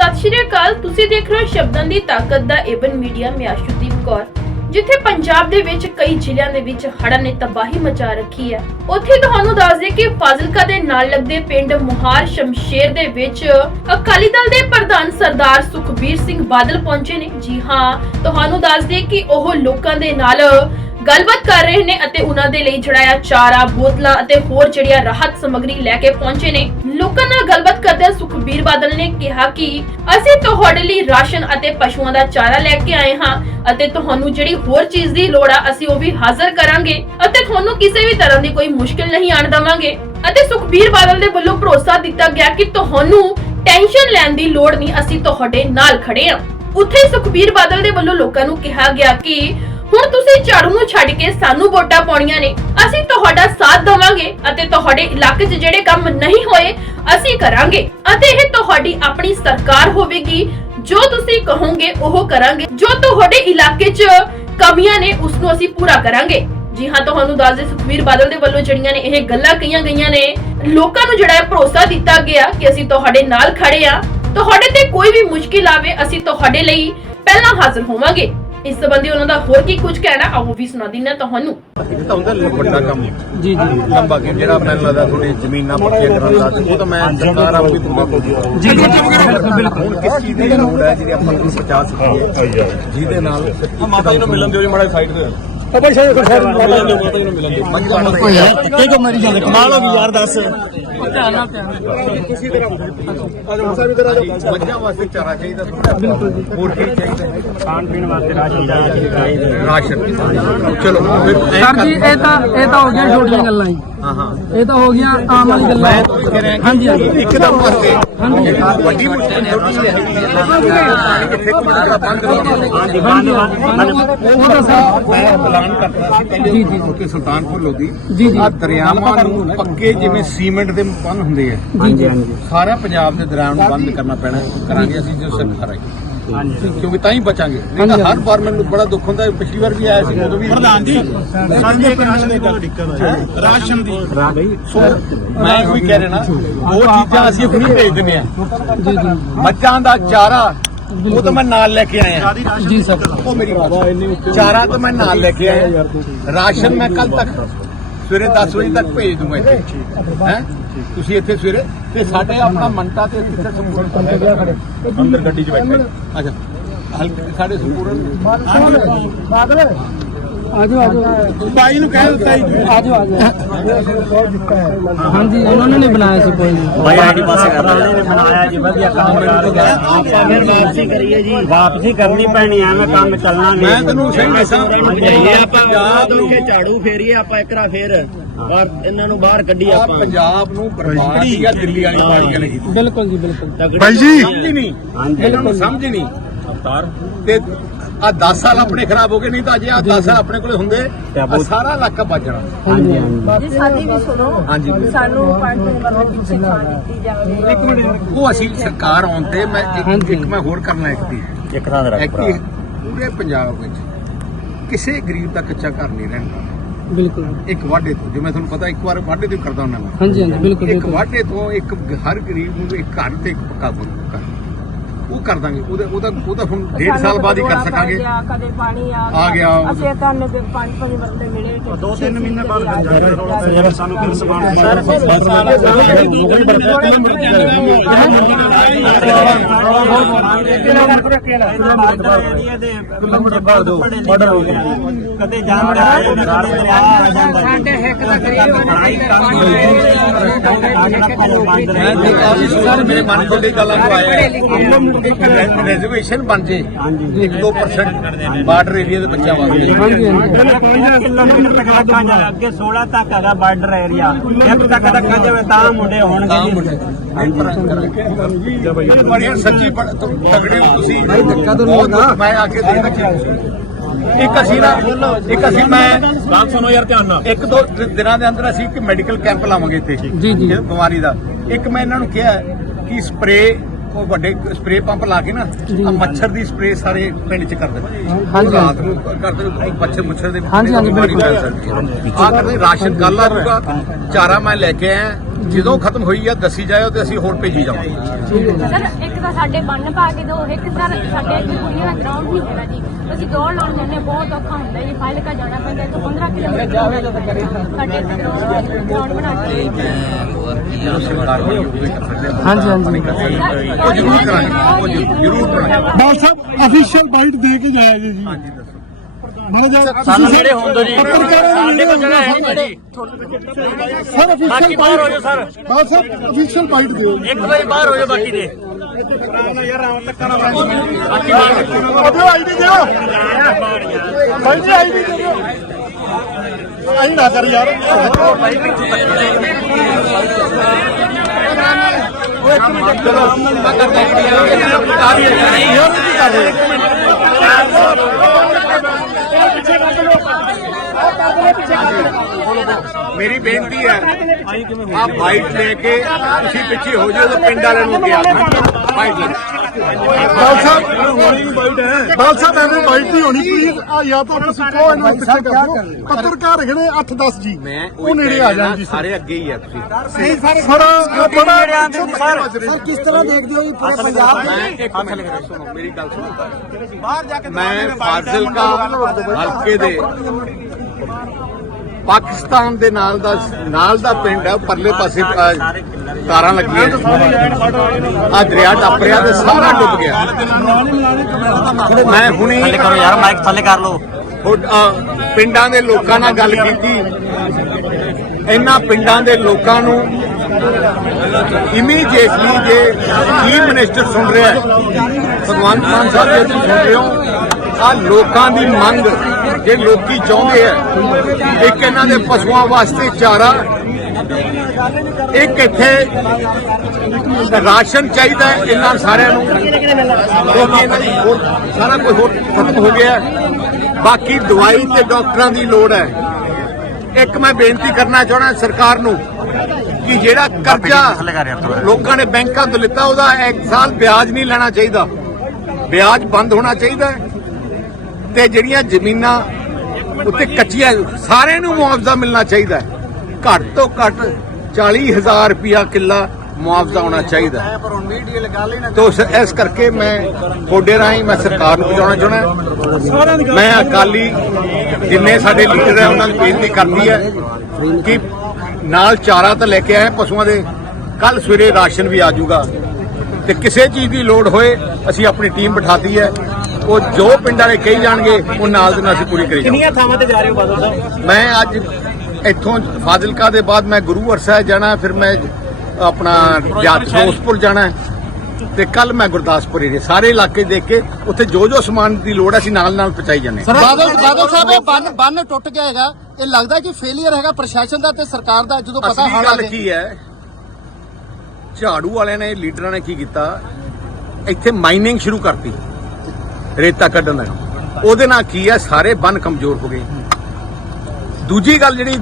ਸਤਿ ਸ਼੍ਰੀ ਅਕਾਲ, ਤੁਸੀਂ ਦੇਖ ਰਹੇ ਹੋ ਸ਼ਬਦਾਂ ਦੀ ਤਾਕਤ ਦਾ ਏਬਨ ਮੀਡੀਆ, ਮੈਂ ਆਸ਼ੂਦੀਪ ਕੌਰ। ਜਿੱਥੇ ਪੰਜਾਬ ਦੇ ਵਿੱਚ ਕਈ ਜ਼ਿਲ੍ਹਿਆਂ ਦੇ ਵਿੱਚ ਹੜ੍ਹਾਂ ਨੇ ਤਬਾਹੀ ਮਚਾ ਰੱਖੀ ਹੈ। ਉੱਥੇ ਤੁਹਾਨੂੰ ਦੱਸ ਦਈਏ ਕਿ ਫਾਜ਼ਿਲਕਾ ਦੇ ਨਾਲ ਲੱਗਦੇ ਪਿੰਡ ਮੁਹਾਰ ਸ਼ਮਸ਼ੇਰ ਦੇ ਵਿੱਚ ਅਕਾਲੀ ਦਲ ਦੇ ਪ੍ਰਧਾਨ ਸਰਦਾਰ ਸੁਖਬੀਰ ਸਿੰਘ ਬਾਦਲ ਪਹੁੰਚੇ ਨੇ। ਜੀ ਹਾਂ, ਤੁਹਾਨੂੰ ਦੱਸ ਦਈਏ ਕਿ ਉਹ ਲੋਕਾਂ ਦੇ ਨਾਲ ਗੱਲਬਾਤ ਕਰ ਰਹੇ ਨੇ ਅਤੇ ਉਹਨਾਂ ਦੇ ਲਈ ਜਿਹੜਾ ਚਾਰਾ, ਬੋਤਲਾਂ ਅਤੇ ਹੋਰ ਜਿਹੜੀਆਂ ਰਾਹਤ ਸਮੱਗਰੀ ਲੈ ਕੇ ਪਹੁੰਚੇ ਨੇ। ਲੋਕਾਂ ਨਾਲ ਗੱਲਬਾਤ ਕਰਦਿਆਂ ਸੁਖਬੀਰ ਬਾਦਲ ਨੇ ਕਿਹਾ ਕਿ ਅਸੀਂ ਤੁਹਾਡੇ ਲਈ ਰਾਸ਼ਨ ਅਤੇ ਪਸ਼ੂਆਂ ਦਾ ਚਾਰਾ ਲੈ ਕੇ ਆਏ ਹਾਂ ਅਤੇ ਤੁਹਾਨੂੰ ਜਿਹੜੀ ਹੋਰ ਚੀਜ਼ ਦੀ ਲੋੜ ਆ, ਅਸੀਂ ਉਹ ਵੀ ਹਾਜ਼ਰ ਕਰਾਂਗੇ ਅਤੇ ਤੁਹਾਨੂੰ ਕਿਸੇ ਵੀ ਤਰ੍ਹਾਂ ਦੀ ਕੋਈ ਮੁਸ਼ਕਲ ਨਹੀਂ ਆਣ ਦੇਵਾਂਗੇ। ਅਤੇ ਸੁਖਬੀਰ ਬਾਦਲ ਦੇ ਵੱਲੋਂ ਭਰੋਸਾ ਦਿੱਤਾ ਗਿਆ ਕਿ ਤੁਹਾਨੂੰ ਟੈਨਸ਼ਨ ਲੈਣ ਦੀ ਲੋੜ ਨਹੀਂ, ਅਸੀਂ ਤੁਹਾਡੇ ਨਾਲ ਖੜੇ ਹਾਂ। ਉੱਥੇ ਸੁਖਬੀਰ ਬਾਦਲ ਦੇ ਵੱਲੋਂ ਲੋਕਾਂ ਨੂੰ ਕਿਹਾ ਗਿਆ ਕਿ ਹੁਣ ਤੁਸੀਂ ਝਾੜੂ ਨੂੰ ਛੱਡ ਕੇ ਸਾਨੂੰ ਵੋਟਾਂ ਪਾਉਣੀਆਂ ਨੇ। ਅਸੀਂ ਤੁਹਾਡਾ ਸਾਥ ਦੇਵਾਂਗੇ ਅਤੇ ਤੁਹਾਡੇ ਇਲਾਕੇ 'ਚ ਜਿਹੜੇ ਕੰਮ ਨਹੀਂ ਹੋਏ, ਅਸੀਂ ਕਰਾਂਗੇ। ਅਤੇ ਇਹ ਤੁਹਾਡੀ ਆਪਣੀ ਸਰਕਾਰ ਹੋਵੇਗੀ। ਜੋ ਤੁਸੀਂ ਕਹੋਗੇ, ਉਹ ਕਰਾਂਗੇ। ਜੋ ਤੁਹਾਡੇ ਇਲਾਕੇ 'ਚ ਕਮੀਆਂ ਨੇ ਉਸ ਨੂੰ ਅਸੀਂ ਪੂਰਾ ਕਰਾਂਗੇ। ਜੀ ਹਾਂ, ਤੁਹਾਨੂੰ ਦੱਸ ਦੇ ਸੁਖਬੀਰ ਬਾਦਲ ਦੇ ਵੱਲੋਂ ਜਿਹੜੀਆਂ ਨੇ, ਇਹ ਗੱਲਾਂ ਕਹੀਆਂ ਗਈਆਂ ਨੇ। ਲੋਕਾਂ ਨੂੰ ਜਿਹੜਾ ਭਰੋਸਾ ਦਿੱਤਾ ਗਿਆ ਕਿ ਅਸੀਂ ਤੁਹਾਡੇ ਨਾਲ ਖੜੇ ਆ ਤੁਹਾਡੇ ਤੇ ਕੋਈ ਵੀ ਮੁਸ਼ਕਿਲ ਆਵੇ, ਅਸੀਂ ਤੁਹਾਡੇ ਲਈ ਪਹਿਲਾਂ ਹਾਜ਼ਰ ਹੋਵਾਂਗੇ। ਇਸ ਸੰਬੰਧੀ ਉਹਨਾਂ ਦਾ ਹੋਰ ਕੀ ਕੁਝ ਕਹਿਣਾ ਆਓ ਵੀ ਸੁਣਾ ਦਿੰਨਾ ਤੁਹਾਨੂੰ। ਇਹ ਤਾਂ ਹੁੰਦਾ ਵੱਡਾ ਕੰਮ। ਜੀ ਜੀ। ਲੰਬਾ ਕਿ ਜਿਹੜਾ ਮੈਨੂੰ ਲੱਗਦਾ ਥੋੜੀ ਜ਼ਮੀਨਾਂ ਪੱਕੀਆਂ ਕਰਨ ਦਾ ਉਹ ਤਾਂ ਮੈਂ ਸਰਕਾਰ ਆਪਣੀ ਪੂਰਾ ਕਰੂੰਗਾ ਜੀ ਜੀ ਬਿਲਕੁਲ ਹੁਣ ਕਿਸ ਚੀਜ਼ ਦੀ ਲੋੜ ਹੈ ਜਿਹੜੀ ਆਪਾਂ ਨੂੰ ਪਹੁੰਚਾ ਸਕੀਏ? ਜਿਹਦੇ ਨਾਲ ਮਾਤਾ ਜੀ ਨੂੰ ਮਿਲਣ ਦਿਓ ਜੀ ਮਾੜਾ ਸਾਈਡ ਤੇ। ਬਾਬਾ ਸ਼ਾਹ ਕੋ ਸਰ ਮਾਤਾ ਜੀ ਨੂੰ ਮਿਲਣ ਦਿਓ ਕੋਈ ਯਾਰ ਟਿੱਕੇ ਕੋ ਮੇਰੀ ਗੱਲ ਕਮਾਲ ਹੋ ਗਈ ਯਾਰ ਦੱਸ। ਮੱਝਾਂ ਵਾਸਤੇ ਚਾਰਾ ਚਾਹੀਦਾ ਬਿਲਕੁਲ ਜੀ ਹੋਰ ਕੀ ਚਾਹੀਦਾ ਖਾਣ ਪੀਣ ਵਾਸਤੇ ਰਾਸ਼ਨ ਰਾਸ਼ਨ ਚਲੋ ਫਿਰ ਐਂ ਸਰ ਜੀ ਇਹ ਤਾਂ ਇਹ ਤਾਂ ਹੋ ਗਿਆ ਛੋਟੀਆਂ ਗੱਲਾਂ ਜੀ। ਹਾਂ ਹਾਂ। ਇਹ ਤਾਂ ਹੋ ਗਈਆਂ ਆਮ ਵਾਲੀ ਗੱਲਾਂ। ਹਾਂਜੀ ਹਾਂਜੀ। ਇੱਕਦਮ ਵਾਸਤੇ ਹਾਂਜੀ। ਵੱਡੀ ਮੁਸ਼ਕਲ ਹੈ। ਉਹ ਤਾਂ ਸਰ ਮੈਂ ਐਲਾਨ ਕਰਦਾ ਸੀ ਪਹਿਲੇ ਜੀ, ਜੀ। ਉੱਥੇ ਸੁਲਤਾਨਪੁਰ ਲੋਧੀ ਜੀ, ਜੀ। ਆ ਦਰਿਆਵਾਂ ਨੂੰ ਪੱਕੇ ਜਿਵੇਂ ਸੀਮੈਂਟ ਦੇ ਬੰਨ ਹੁੰਦੇ ਆ। ਹਾਂਜੀ ਹਾਂਜੀ ਸਾਰਾ ਪੰਜਾਬ ਦੇ ਦਰਿਆ ਨੂੰ ਬੰਦ ਕਰਨਾ ਪੈਣਾ। ਕਰਾਂਗੇ ਅਸੀਂ ਜੋ ਸਰਕਾਰ ਆਈ ਕਿਉਂਕਿ ਤਾਂ ਹੀ ਬਚਾਂਗੇ। ਨਹੀਂ ਤਾਂ ਹਰ ਵਾਰ ਮੈਨੂੰ ਬੜਾ ਦੁੱਖ ਹੁੰਦਾ ਹੈ, ਪਿਛਲੀ ਵਾਰ ਵੀ ਆਇਆ ਸੀ ਉਦੋਂ ਵੀ ਪ੍ਰਧਾਨ ਜੀ ਸਾਡੇ ਪਿੰਡ ਦੇ ਕੋਈ ਦਿੱਕਤ ਹੈ? ਰਾਸ਼ਨ ਦੀ। ਸੋ ਮੈਂ ਕੋਈ ਕਹਿ ਰਿਹਾ ਨਾ ਉਹ ਚੀਜ਼ਾਂ ਅਸੀਂ ਫ੍ਰੀ ਭੇਜ ਦਿੰਦੇ ਆ ਜੀ ਜੀ। ਮੱਝਾਂ ਦਾ ਚਾਰਾ ਉਹ ਤਾਂ ਮੈਂ ਨਾਲ ਲੈ ਕੇ ਆਇਆ। ਜੀ ਸਰ। ਉਹ ਮੇਰੀ ਬਾਤ ਚਾਰਾ ਤਾਂ ਮੈਂ ਨਾਲ ਲੈ ਕੇ ਆਇਆ। ਰਾਸ਼ਨ ਮੈਂ ਕੱਲ ਤੱਕ ਸਵੇਰੇ 10 ਵਜੇ ਤੱਕ ਭੇਜ ਦੂੰਗਾ ਇੱਥੇ। ਹੈ? ਤੁਸੀਂ ਇੱਥੇ ਸਵੇਰੇ ਤੇ ਸਾਡੇ ਆਪਣਾ ਮੰਟਾ ਤੇ ਕਿੱਥੇ ਸਮੂਹ ਅੰਦਰ ਗੱਡੀ 'ਚ ਬੈਠੇ। ਅੱਛਾ ਹਲਕੇ ਸਾਡੇ ਸੰਪੂਰਨ ਆਜੋ ਆਜੋ। ਭਾਈ ਨੂੰ ਕਹਿ ਦਿੱਤਾ ਜੀ। ਆਜੋ ਆਜੋ। ਹਾਂਜੀ ਉਹਨਾਂ ਨੇ ਬਣਾਇਆ ਸੀ ਕੋਈ ਨਹੀਂ। ਭਾਈ ਆਈਡੀ ਪਾਸ ਕਰ ਰਹੇ ਨੇ। ਬਣਾਇਆ ਜੀ ਵਧੀਆ ਕੰਮ ਗਿਆ ਫਿਰ ਵਾਪਸੀ ਕਰੀਏ ਜੀ। ਵਾਪਸੀ ਕਰਨੀ ਪੈਣੀ ਐ ਮੈਂ ਕੰਮ ਚੱਲਣਾ ਨਹੀਂ। ਮੈਂ ਤੈਨੂੰ ਸਹੀ ਦੱਸਾਂ ਜਾਈਏ ਆਪਾਂ ਪੰਜਾਬ ਨੂੰ ਕੇ ਝਾੜੂ ਫੇਰੀਏ ਆਪਾਂ ਇੱਕਰਾ ਫੇਰ ਇਹਨਾਂ ਨੂੰ ਬਾਹਰ ਕੱਢੀਏ ਆਹ ਆਪਾਂ। ਪੰਜਾਬ ਨੂੰ ਬਰਬਾਦ ਕੀਤਾ ਦਿੱਲੀ ਵਾਲੀ ਪਾਰਟੀਆਂ ਨੇ ਕੀਤੀ। ਬਿਲਕੁਲ ਜੀ ਬਿਲਕੁਲ। ਭਾਈ ਜੀ। ਸਮਝ ਨਹੀਂ ਨੂੰ ਸਮਝ ਨਹੀਂ। ਅਵਤਾਰ। ਤੇ ਆ 10 ਸਾਲ ਆਪਣੇ ਖਰਾਬ ਹੋ ਗਏ ਨਹੀਂ ਤਾਂ ਅਜੇ ਆ 10 ਸਾਲ ਆਪਣੇ ਕੋਲੇ ਹੁੰਦੇ ਆਹ ਸਾਰਾ ਇਲਾਕਾ ਬਚਣਾ ਹਾਂਜੀ ਹਾਂਜੀ। ਜੀ ਸਾਡੀ ਵੀ ਸੁਣੋ। ਹਾਂਜੀ। ਸਾਨੂੰ ਪੰਜ ਦਿਨ ਵੱਲੋਂ ਤੁਸੀਂ ਛਾਂ ਦਿੱਤੀ ਜਾਵੇ। ਉਹ ਅਸੀਂ ਸਰਕਾਰ ਆਉਣ ਤੇ ਮੈਂ ਇੱਕ-। ਇੱਕ ਮੈਂ ਹੋਰ ਕਰਨਾ ਇੱਕ ਦੀ ਇੱਕ ਥਾਂ ਤੇ ਰੱਖ ਭਰਾ। ਪੂਰੇ ਪੰਜਾਬ ਵਿੱਚ ਕਿਸੇ ਗਰੀਬ ਦਾ ਕੱਚਾ ਘਰ ਨਹੀਂ ਰਹਿੰਦਾ। ਬਿਲਕੁਲ। ਇੱਕ ਵਾਢੇ ਤੋਂ ਜਿਵੇਂ ਤੁਹਾਨੂੰ ਪਤਾ ਇੱਕ ਵਾਰ ਵਾਢੇ ਤੋਂ ਹੀ ਕਰਦਾ ਹੁੰਦਾ ਮੈਂ। ਹਾਂਜੀ ਹਾਂਜੀ ਬਿਲਕੁਲ ਇੱਕ ਬਿਲਕੁਲ। ਵਾਢੇ ਤੋਂ ਇੱਕ ਹਰ ਗਰੀਬ ਨੂੰ ਇੱਕ ਘਰ ਤੇ ਇੱਕ ਪੱਕਾ ਘਰ ਉਹ ਕਰ ਦਾਂਗੇ ਉਹਦਾ ਉਹਦਾ ਉਹਦਾ ਹੁਣ ਡੇਢ ਸਾਲ ਬਾਅਦ ਹੀ ਕਰ ਸਕਾਂਗੇ ਕਦੇ ਪਾਣੀ ਆ ਆ ਗਿਆ। ਅਸੀਂ ਤੁਹਾਨੂੰ ਦੇ ਪੰਜ ਪੰਜ ਬੰਦੇ ਮਿਲੇ ਦੋ ਤਿੰਨ ਮਹੀਨੇ ਬਾਅਦ ਜਿਹੜਾ ਸਾਨੂੰ ਫਿਰ ਸਮਾਨ ਸਰ ਕਦੇ ਜਾਂਦਾ ਸਾਡੇ ਹਿੱਕ ਦਾ ਸਰ ਮੇਰੇ ਮਨ ਤੋਂ ਇਹ ਗੱਲਾਂ ਨੂੰ ਆਇਆ ਰੈਜ਼ਰਵੇਸ਼ਨ ਬਣ ਜੇ 1-2% ਬਾਰਡਰ ਏਰੀਆ ਦੇ ਬੱਚਿਆਂ ਵਾਸਤੇ। ਹਾਂਜੀ ਹਾਂਜੀ। ਕਿਲੋਮੀਟਰ ਤੱਕ ਲੱਗਾ ਜਾ ਅੱਗੇ 16 ਤੱਕ ਹੈਗਾ ਬਾਰਡਰ ਏਰੀਆ। ਇੱਕ ਤੱਕ ਲੱਗਾ ਜਾਵੇ ਤਾਂ ਮੁੰਡੇ ਹੋਣਗੇ ਤਾਂ ਜੀ। ਮੁੰਡੇ। ਬੜੀਆਂ ਸੱਚੀ ਤਗੜੇ ਹੋ ਤੁਸੀਂ। ਮੈਂ ਆ ਕੇ ਦੇਖਦਾ ਕਿ ਇੱਕ ਅਸੀਂ ਨਾ ਇੱਕ ਅਸੀਂ ਮੈਂ ਗੱਲ ਸੁਣੋ ਯਾਰ ਧਿਆਨ ਨਾਲ। ਇੱਕ ਦੋ ਦਿ- ਦਿਨਾਂ ਦੇ ਅੰਦਰ ਅਸੀਂ ਇੱਕ ਮੈਡੀਕਲ ਕੈਂਪ ਲਾਵਾਂਗੇ ਇੱਥੇ। ਜੀ, ਜੀ। ਬਿਮਾਰੀ ਦਾ। ਇੱਕ ਮੈਂ ਇਹਨਾਂ ਨੂੰ ਕਿਹਾ ਕਿ ਸਪਰੇ ਉਹ ਵੱਡੇ ਸਪਰੇ ਪੰਪ ਲਾ ਕੇ ਨਾ ਆ ਮੱਛਰ ਦੀ ਸਪਰੇ ਸਾਰੇ ਪਿੰਡ 'ਚ ਕਰ ਦਿੰਦੇ। ਹਾਂਜੀ, ਰਾਤ ਨੂੰ ਕਰਦੇ ਨੇ, ਮੱਛਰ ਮੁੱਛਰ ਦੇ ਹਾਂਜੀ, ਹਾਂਜੀ, ਬਿਲਕੁਲ। ਫੈਲ ਸਕਦੀ ਹੈ ਆ ਕਰਦੇ ਰਾਸ਼ਨ ਕੱਲ ਆਊਗਾ ਚਾਰਾ ਮੈਂ ਲੈ ਕੇ ਆਇਆ। ਜਦੋਂ ਖਤਮ ਹੋਈ ਆ ਦੱਸੀ ਜਾਇਓ ਤੇ ਅਸੀਂ ਹੋਰ ਭੇਜੀ ਜਾਵਾਂਗੇ। ਸਰ ਇੱਕ ਤਾਂ ਸਾਡੇ ਬੰਨ ਪਾ ਕੇ ਦੋ ਇੱਕ ਸਰ ਸਾਡੇ ਕੁੜੀਆਂ ਦਾ ਗਰਾਊਂਡ ਨਹੀਂ ਹੈਗਾ ਜੀ। ਅਸੀਂ ਦੌੜ ਲਾਉਣ ਜਾਂਦੇ ਬਹੁਤ ਔਖਾ ਹੁੰਦਾ ਜੀ ਫਾਈਲ ਕਾ ਜਾਣਾ ਪੈਂਦਾ ਇੱਥੋਂ 15 ਕਿਲੋਮੀਟਰ ਜਾਵੇ ਸਾਡੇ ਇੱਥੇ ਗਰਾਊਂਡ ਬਣਾ ਕੇ ਹਾਂਜੀ, ਹਾਂਜੀ। ਉਹ ਜ਼ਰੂਰ ਕਰਾਂਗੇ ਉਹ ਜ਼ਰੂਰ- ਕਰਾਂਗੇ ਬਾਲ ਸਾਹਿਬ ਅਫੀਸ਼ੀਅਲ ਬਾਈਟ ਦੇ ਕੇ ਜਾਇਆ ਜੀ ਜੀ। ਹਾਂਜੀ ਦੱਸੋ। ਸਾਨੂੰ ਨੇੜੇ ਹੋਣ ਦਿਓ ਜੀ। ਪੱਤਰਕਾਰਾਂ ਨੂੰ ਸਾਡੇ ਕੋਲ ਜਗ੍ਹਾ ਹੈ ਨਹੀਂ ਨੇੜੇ ਸਰ ਅਫੀਸ਼ੀਅਲ ਬਾਕੀ ਬਾਹਰ ਹੋ ਜਾਓ sir. Bal Sahib official byte ਦਿਓ। ਇੱਕ ਵਾਰੀ ਬਾਹਰ ਹੋ ਜਾਓ ਬਾਕੀ ਦੇ। ਅਬੇ ਆਈਡੀ ਦਿਓ ਬਾਈ ਜੀ ਆਈਡੀ ਦਿਓ ਆਈ ਨਾ ਕਰ ਯਾਰ ਮੇਰੀ ਬੇਨਤੀ ਹੈ ਆ ਬਾਈਟ ਲੈ ਕੇ ਤੁਸੀਂ ਪਿੱਛੇ ਹੋ ਜਾਓ ਤੇ ਪਿੰਡ ਵਾਲਿਆਂ ਨੂੰ ਅੱਗੇ ਆ ਜਾਓ ਬਾਈਟ ਲੈ ਬਾਲ ਸਾਹਿਬ ਹੋਣੀ ਨਹੀਂ ਬਾਈਟ ਹੈ ਬਾਲ ਸਾਹਿਬ ਐਵੇਂ ਬਾਈਟ ਨਹੀਂ ਹੋਣੀ ਪਲੀਜ਼ ਆ ਜਾਂ ਤਾਂ ਤੁਸੀਂ ਕਹੋ ਇਹਨੂੰ ਪਿੱਛੇ ਕਰ ਦਿਓ ਪੱਤਰਕਾਰ ਹੈਗੇ ਨੇ 8-10 ਜੀ ਮੈਂ ਉਹ ਨੇੜੇ ਆ ਜਾਣ ਜੀ ਸਰ ਅੱਗੇ ਹੀ ਆ ਤੁਸੀਂ ਸਹੀ ਸਰ ਸਰ ਬੜਾ ਸਰ ਕਿਸ ਤਰ੍ਹਾਂ ਦੇਖਦੇ ਹੋ ਜੀ ਪੂਰੇ ਪੰਜਾਬ ਮੈਂ ਇੱਕ ਮਿੰਟ ਸੁਣੋ ਮੇਰੀ ਗੱਲ ਸੁਣੋ ਬਾਹਰ ਜਾ ਕੇ ਮੈਂ ਫਾਜ਼ਿਲਕਾ ਹਲਕੇ ਦੇ ਪਾਕਿਸਤਾਨ ਦੇ ਨਾਲ ਦਾ ਨਾਲ ਦਾ ਪਿੰਡ ਹੈ ਪਰਲੇ ਪਾਸੇ ਤਾਰਾਂ ਲੱਗੀਆਂ ਆ ਦਰਿਆ ਟੱਪ ਰਿਹਾ ਤੇ ਸਾਰਾ ਡੁੱਬ ਗਿਆ। ਮੈਂ ਹੁਣੇ ਥੱਲੇ ਕਰੋ ਯਾਰ ਮਾਈਕ ਥੱਲੇ ਕਰ ਲਓ। ਪਿੰਡਾਂ ਦੇ ਲੋਕਾਂ ਨਾਲ ਗੱਲ ਕੀਤੀ। ਇਹਨਾਂ ਪਿੰਡਾਂ ਦੇ ਲੋਕਾਂ ਨੂੰ ਇਮੀਡੀਏਟਲੀ ਜੇ ਚੀਫ ਮਿਨਿਸਟਰ ਸੁਣ ਰਿਹਾ ਹੈ ਭਗਵੰਤ ਮਾਨ ਸਾਹਿਬ ਜੇ ਤੁਸੀਂ ਸੁਣ ਰਹੇ ਹੋ ਆ ਲੋਕਾਂ ਦੀ ਮੰਗ ਜੇ ਲੋਕੀ ਚਾਹੁੰਦੇ ਆ ਇੱਕ ਇਹਨਾਂ ਦੇ ਪਸ਼ੂਆਂ ਵਾਸਤੇ ਚਾਰਾ ਇੱਕ ਇੱਥੇ ਰਾਸ਼ਨ ਚਾਹੀਦਾ ਇਹਨਾਂ ਸਾਰਿਆਂ ਨੂੰ ਕਿਉਂਕਿ ਇਹਨਾਂ ਦੀ ਸਾਰਾ ਕੁਝ ਹੋਰ ਖਤਮ ਹੋ ਗਿਆ। ਬਾਕੀ ਦਵਾਈ ਤੇ ਡਾਕਟਰਾਂ ਦੀ ਲੋੜ ਹੈ ਇੱਕ ਮੈਂ ਬੇਨਤੀ ਕਰਨਾ ਚਾਹਣਾ ਸਰਕਾਰ ਨੂੰ ਕਿ ਜਿਹੜਾ ਕਰਜ਼ਾ। ਲੋਕਾਂ ਨੇ ਬੈਂਕਾਂ ਤੋਂ ਲਿੱਤਾ ਉਹਦਾ ਇੱਕ ਸਾਲ ਵਿਆਜ ਨਹੀਂ ਲੈਣਾ ਚਾਹੀਦਾ ਵਿਆਜ ਬੰਦ ਹੋਣਾ ਚਾਹੀਦਾ ਤੇ ਜਿਹੜੀਆਂ ਜ਼ਮੀਨਾਂ ਉੱਤੇ ਕੱਚੀਆਂ ਸਾਰਿਆਂ ਨੂੰ ਮੁਆਵਜ਼ਾ ਮਿਲਣਾ ਚਾਹੀਦਾ ਘੱਟ ਤੋਂ ਘੱਟ 40000 ਰੁਪਿਆ ਕਿੱਲਾ ਮੁਆਵਜ਼ਾ ਹੋਣਾ ਚਾਹੀਦਾ ਤੋ ਇਸ- ਕਰਕੇ ਮੈਂ ਤੁਹਾਡੇ ਰਾਹੀਂ ਮੈਂ ਸਰਕਾਰ ਨੂੰ ਪਹੁੰਚਾਉਣਾ ਚਾਹੁੰਦਾ ਮੈਂ ਅਕਾਲੀ ਜਿੰਨੇ ਸਾਡੇ ਲੀਡਰ ਹੈ ਉਹਨਾਂ ਨੂੰ ਬੇਨਤੀ ਕਰਦੀ ਹੈ ਕਿ ਨਾਲ ਚਾਰਾ ਤਾਂ ਲੈ ਕੇ ਆਏ ਪਸ਼ੂਆਂ ਦੇ ਕੱਲ ਸਵੇਰੇ ਰਾਸ਼ਨ ਵੀ ਆ ਜਾਊਗਾ। ਤੇ ਕਿਸੇ ਚੀਜ਼ ਦੀ ਲੋੜ ਹੋਏ ਅਸੀਂ ਆਪਣੀ ਟੀਮ ਬਿਠਾਤੀ ਹੈ। ਉਹ ਜੋ ਪਿੰਡ ਵਾਲੇ ਕਹੀ ਜਾਣਗੇ ਉਹ ਨਾਲ ਦੇ ਨਾਲ ਅਸੀਂ ਪੂਰੀ ਕਰੀ ਜਾਵਾਂਗੇ। ਕਿੰਨੀਆਂ ਥਾਵਾਂ ਤੇ ਜਾ ਰਹੇ ਹੋ ਬਾਦਲ ਸਾਹਿਬ? ਮੈਂ ਅੱਜ ਇੱਥੋਂ ਫਾਜ਼ਿਲਕਾ ਦੇ ਬਾਅਦ ਮੈਂ ਗੁਰੂ ਸਾਹਿਬ ਜਾਣਾ ਫਿਰ ਮੈਂ ਆਪਣਾ ਜਾਤ ਫਿਰੋਜ਼ਪੁਰ ਜਾਣਾ ਤੇ ਕੱਲ ਮੈਂ ਗੁਰਦਾਸਪੁਰ ਏਰੀਏ ਸਾਰੇ ਇਲਾਕੇ ਦੇਖ ਕੇ ਉੱਥੇ ਜੋ ਜੋ ਸਮਾਨ ਦੀ ਲੋੜ ਹੈ ਅਸੀਂ ਨਾਲ ਨਾਲ ਪਹੁੰਚਾਈ ਜਾਂਦੇ ਹਾਂ। ਬਾਦਲ ਬਾਦਲ ਸਾਹਿਬ ਇਹ ਬੰਨ ਬੰਨ ਟੁੱਟ ਗਿਆ ਹੈਗਾ। ਇਹ ਲੱਗਦਾ ਕਿ ਫੇਲਿਅਰ ਹੈਗਾ ਪ੍ਰਸ਼ਾਸਨ ਦਾ ਤੇ ਸਰਕਾਰ ਦਾ ਜਦੋਂ ਪਤਾ ਹੜ ਆ ਕੀ ਹੈ ਝਾੜੂ ਵਾਲਿਆਂ ਨੇ ਲੀਡਰਾਂ ਨੇ ਕੀ ਕੀਤਾ? ਇੱਥੇ ਮਾਈਨਿੰਗ ਸ਼ੁਰੂ ਕਰਤੀ। ਰੇਤਾ ਕੱਢਣ ਦਾ ਉਹਦੇ ਨਾਲ ਕੀ ਹੈ ਸਾਰੇ ਬੰਨ ਕਮਜ਼ੋਰ ਹੋ ਗਏ। ਦੂਜੀ ਗੱਲ ਜਿਹੜੀ